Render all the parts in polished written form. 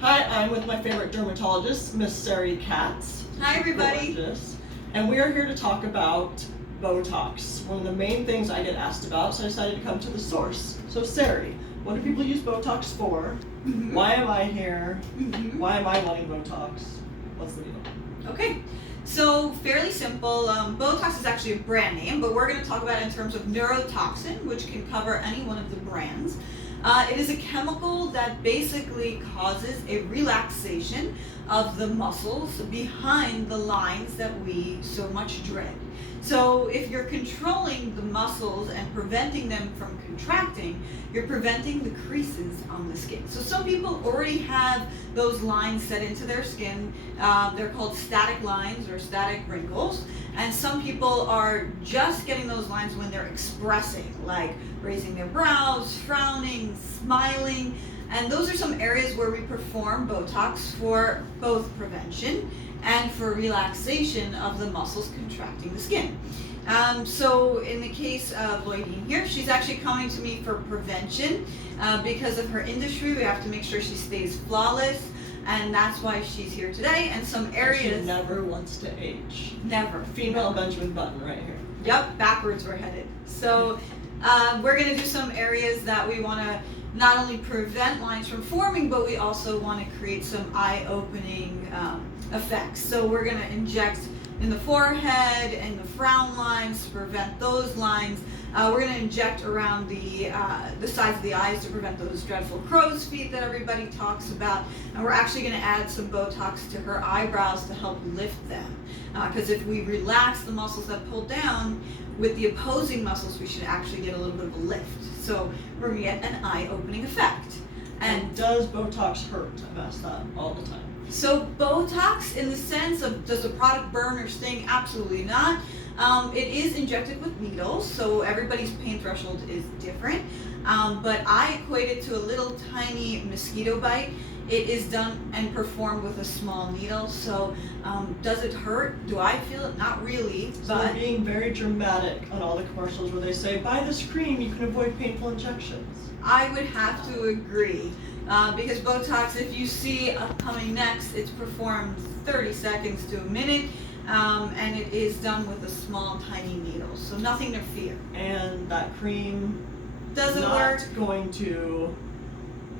Hi, I'm with my favorite dermatologist, Miss Sari Katz. Hi, everybody. Gorgeous. And we are here to talk about Botox, one of the main things I get asked about, so I decided to come to the source. So Sari, what do people use Botox for? Mm-hmm. Why am I here? Mm-hmm. Why am I wanting Botox? What's the deal? Okay, so fairly simple. Botox is actually a brand name, but we're going to talk about it in terms of neurotoxin, which can cover any one of the brands. It is a chemical that basically causes a relaxation of the muscles behind the lines that we so much dread. So if you're controlling the muscles and preventing them from contracting, you're preventing the creases on the skin. So some people already have those lines set into their skin. They're called static lines or static wrinkles. And some people are just getting those lines when they're expressing, like raising their brows, frowning, smiling. And those are some areas where we perform Botox for both prevention and for relaxation of the muscles contracting the skin. So in the case of Lloydine here, she's actually coming to me for prevention. Because of her industry, we have to make sure she stays flawless, and that's why she's here today. And some areas... She never wants to age. Never. Female Benjamin Button right here. Yep, backwards we're headed. So we're going to do some areas that we want to not only prevent lines from forming, but we also want to create some eye-opening effects. So we're going to inject in the forehead and the frown lines to prevent those lines. We're going to inject around the sides of the eyes to prevent those dreadful crow's feet that everybody talks about. And we're actually going to add some Botox to her eyebrows to help lift them. Because if we relax the muscles that pull down, with the opposing muscles, we should actually get a little bit of a lift. So we're going to get an eye-opening effect. And does Botox hurt? I've asked that all the time. So Botox, in the sense of does the product burn or sting? Absolutely not. It is injected with needles, so everybody's pain threshold is different. But I equate it to a little tiny mosquito bite. It is done and performed with a small needle. So does it hurt? Do I feel it? Not really. So they're being very dramatic on all the commercials where they say, buy this cream, you can avoid painful injections. I would have to agree. Because Botox, if you see upcoming next, it's performed 30 seconds to a minute, and it is done with a small, tiny needle, so nothing to fear. And that cream doesn't not work. Going to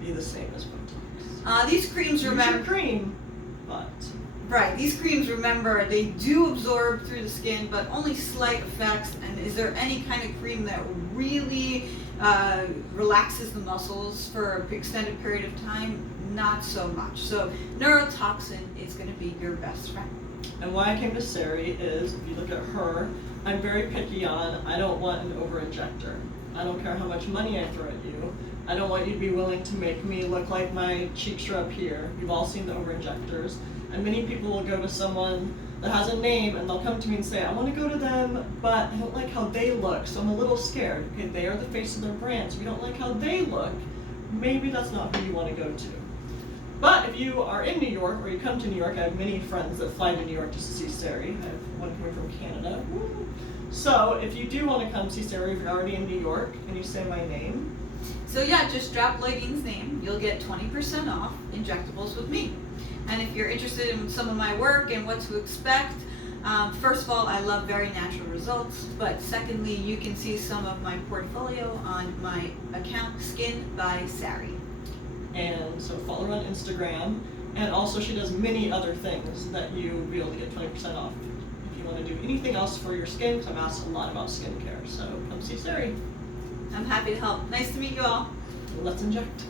be the same as Botox. These creams, remember, use your cream, but right. These creams, remember, they do absorb through the skin, but only slight effects. And is there any kind of cream that really relaxes the muscles for an extended period of time? Not so much. So neurotoxin is going to be your best friend. And why I came to Sari is, if you look at her, I'm very picky on, I don't want an over-injector. I don't care how much money I throw at you. I don't want you to be willing to make me look like my cheeks are up here. You've all seen the over-injectors. And many people will go to someone that has a name and they'll come to me and say, I want to go to them, but I don't like how they look, so I'm a little scared. Okay, they are the face of their brand, so we don't like how they look. Maybe that's not who you want to go to. But if you are in New York, or you come to New York, I have many friends that fly to New York just to see Sari. I have one coming from Canada. Woo. So if you do want to come see Sari, if you're already in New York, can you say my name? So yeah, just drop Lloydine's name. You'll get 20% off injectables with me. And if you're interested in some of my work and what to expect, first of all, I love very natural results. But secondly, you can see some of my portfolio on my account, Skin by Sari. And so follow her on Instagram. And also she does many other things that you will be able to get 20% off if you want to do anything else for your skin, because I'm asked a lot about skincare. So come see Sari. I'm happy to help. Nice to meet you all. Let's inject.